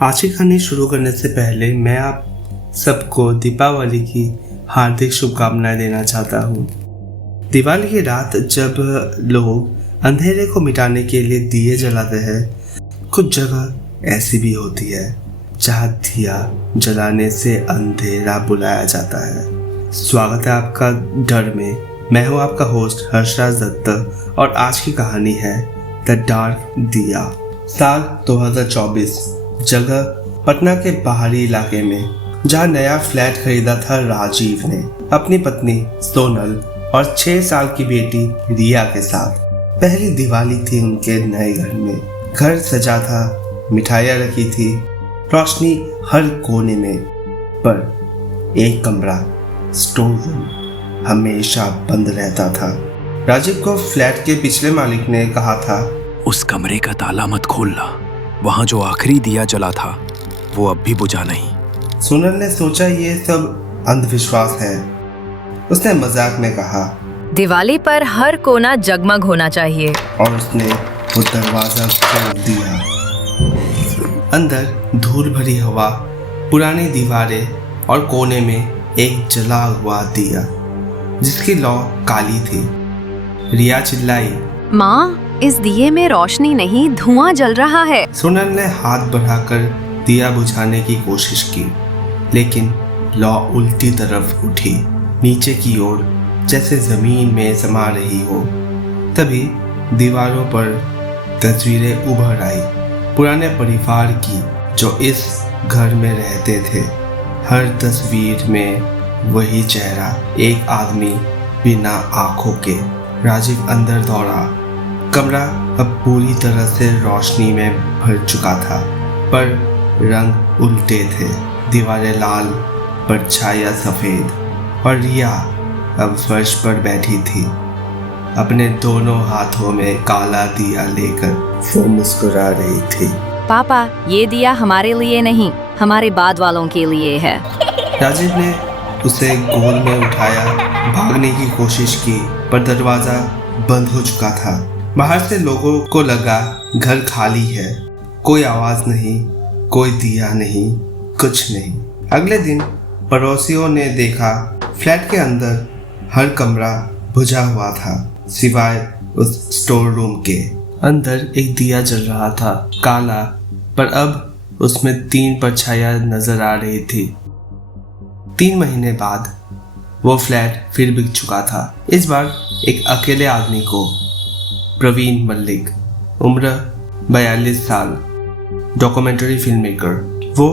आज की कहानी शुरू करने से पहले मैं आप सबको दीपावली की हार्दिक शुभकामनाएं देना चाहता हूँ। दिवाली की रात जब लोग अंधेरे को मिटाने के लिए दिए जलाते हैं, कुछ जगह ऐसी भी होती है जहाँ दिया जलाने से अंधेरा बुलाया जाता है। स्वागत है आपका डर में। मैं हूँ आपका होस्ट हर्षराज दत्त और आज की कहानी है द डार्क दिया। साल 2024, जगह पटना के बाहरी इलाके में, जहाँ नया फ्लैट खरीदा था राजीव ने अपनी पत्नी सोनल और 6 साल की बेटी रिया के साथ। पहली दिवाली थी उनके नए घर में। घर सजा था, मिठाइयाँ रखी थी, रोशनी हर कोने में, पर एक कमरा, स्टोर रूम, हमेशा बंद रहता था। राजीव को फ्लैट के पिछले मालिक ने कहा था, उस कमरे का ताला मत खोलना, वहां जो आखिरी दिया जला था वो अब भी बुझा नहीं। सोनल ने सोचा ये सब अंधविश्वास है। उसने मजाक में कहा, दिवाली पर हर कोना जगमग होना चाहिए। और उसने वो दरवाजा खोल दिया। अंदर धूल भरी हवा, पुरानी दीवारें और कोने में एक जला हुआ दिया जिसकी लौ काली थी। रिया चिल्लाई, माँ, इस दिए में रोशनी नहीं, धुआं जल रहा है। सोनल ने हाथ बढ़ाकर दिया बुझाने की कोशिश की, लेकिन लौ उल्टी तरफ उठी, नीचे की ओर, जैसे जमीन में समा रही हो। तभी दीवारों पर तस्वीरें उभर आई, पुराने परिवार की जो इस घर में रहते थे। हर तस्वीर में वही चेहरा, एक आदमी बिना आंखों के। राजीव अंदर दौड़ा। कमरा अब पूरी तरह से रोशनी में भर चुका था, पर रंग उल्टे थे। दीवारें लाल, परछाइयाँ सफेद, और रिया अब फर्श पर बैठी थी, अपने दोनों हाथों में काला दिया लेकर। वो मुस्कुरा रही थी। पापा, ये दिया हमारे लिए नहीं, हमारे बाद वालों के लिए है। राजीव ने उसे गोद में उठाया, भागने की कोशिश की, पर दरवाजा बंद हो चुका था। बाहर से लोगों को लगा घर खाली है, कोई आवाज नहीं, कोई दिया नहीं, कुछ नहीं। अगले दिन पड़ोसियों ने देखा फ्लैट के अंदर हर कमरा बुझा हुआ था, सिवाय उस स्टोर रूम के। अंदर एक दिया जल रहा था, काला, पर अब उसमें 3 परछाइयाँ नजर आ रही थी। 3 महीने बाद वो फ्लैट फिर बिक चुका था। इस बार एक अकेले आदमी को, प्रवीण मल्लिक, उम्र 42 साल, डॉक्यूमेंट्री फिल्म मेकर। वो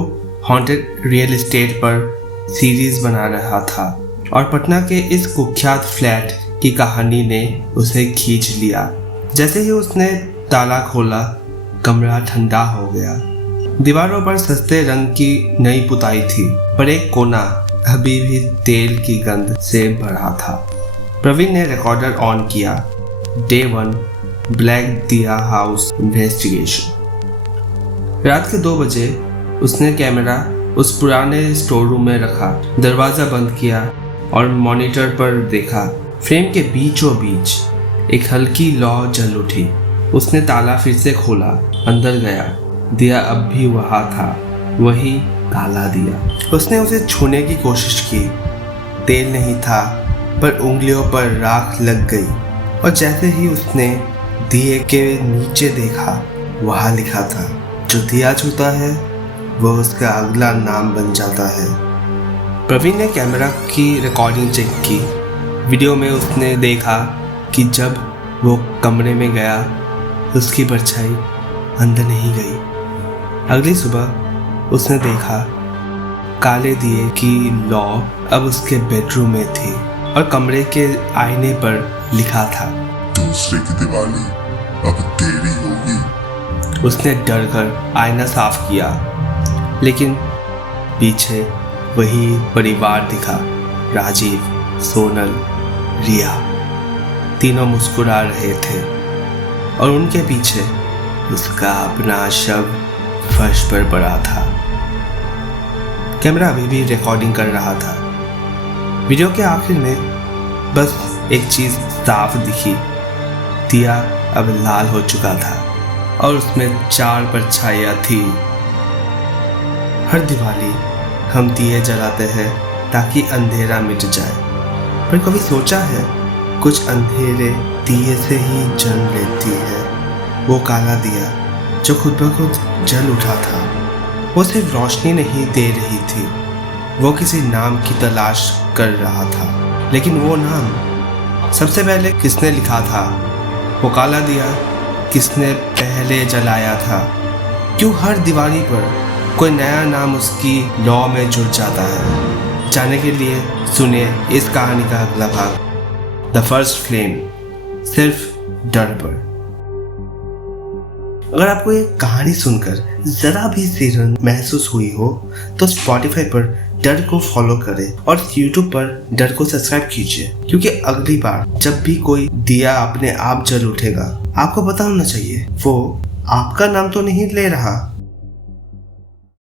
हॉन्टेड रियल एस्टेट पर सीरीज बना रहा था और पटना के इस कुख्यात फ्लैट की कहानी ने उसे खींच लिया। जैसे ही उसने ताला खोला, कमरा ठंडा हो गया। दीवारों पर सस्ते रंग की नई पुताई थी, पर एक कोना अभी भी तेल की गंध से भरा था। प्रवीण ने रिकॉर्डर ऑन किया। डे 1, ब्लैक दिया हाउस इन्वेस्टिगेशन। रात के 2 बजे उसने कैमरा उस पुराने स्टोर रूम में रखा, दरवाजा बंद किया और मॉनिटर पर देखा। फ्रेम के बीचों बीच एक हल्की लौ जल उठी। उसने ताला फिर से खोला, अंदर गया। दिया अब भी वहां था, वही काला दिया। उसने उसे छूने की कोशिश की, तेल नहीं था, पर उंगलियों पर राख लग गई। और जैसे ही उसने दिए के नीचे देखा, वहां लिखा था, जो दिया छूता है वो उसका अगला नाम बन जाता है। प्रवीण ने कैमरा की रिकॉर्डिंग चेक की। वीडियो में उसने देखा कि जब वो कमरे में गया, उसकी परछाई अंदर नहीं गई। अगली सुबह उसने देखा काले दिए की लौ अब उसके बेडरूम में थी और कमरे के आईने पर लिखा था, दूसरे की दिवाली अब तेरी होगी। उसने डर कर आईना साफ किया, लेकिन पीछे वही परिवार दिखा। राजीव, सोनल, रिया, तीनों मुस्कुरा रहे थे और उनके पीछे उसका अपना शव फर्श पर पड़ा था। कैमरा अभी भी रिकॉर्डिंग कर रहा था। वीडियो के आखिर में बस एक चीज साफ दिखी, दिया अब लाल हो चुका था और उसमें 4 परछाइयाँ थी। हर दिवाली हम दिए जलाते हैं ताकि अंधेरा मिट जाए, पर कभी सोचा है कुछ अंधेरे दिए से ही जन्म लेती है। वो काला दिया जो खुद ब खुद जल उठा था, वो सिर्फ रोशनी नहीं दे रही थी, वो किसी नाम की तलाश कर रहा था। लेकिन वो नाम सबसे पहले किसने लिखा था? वो काला दिया किसने पहले जलाया था? क्यों हर दिवाली पर कोई नया नाम उसकी लौ में जुड़ जाता है? जानने के लिए सुनिए इस कहानी का अगला भाग, द फर्स्ट फ्लेम, सिर्फ डर पर। अगर आपको ये कहानी सुनकर जरा भी सिरन महसूस हुई हो तो स्पॉटिफाई पर डर को फॉलो करें और यूट्यूब पर डर को सब्सक्राइब कीजिए, क्योंकि अगली बार जब भी कोई दिया अपने आप जल उठेगा, आपको पता होना चाहिए वो आपका नाम तो नहीं ले रहा,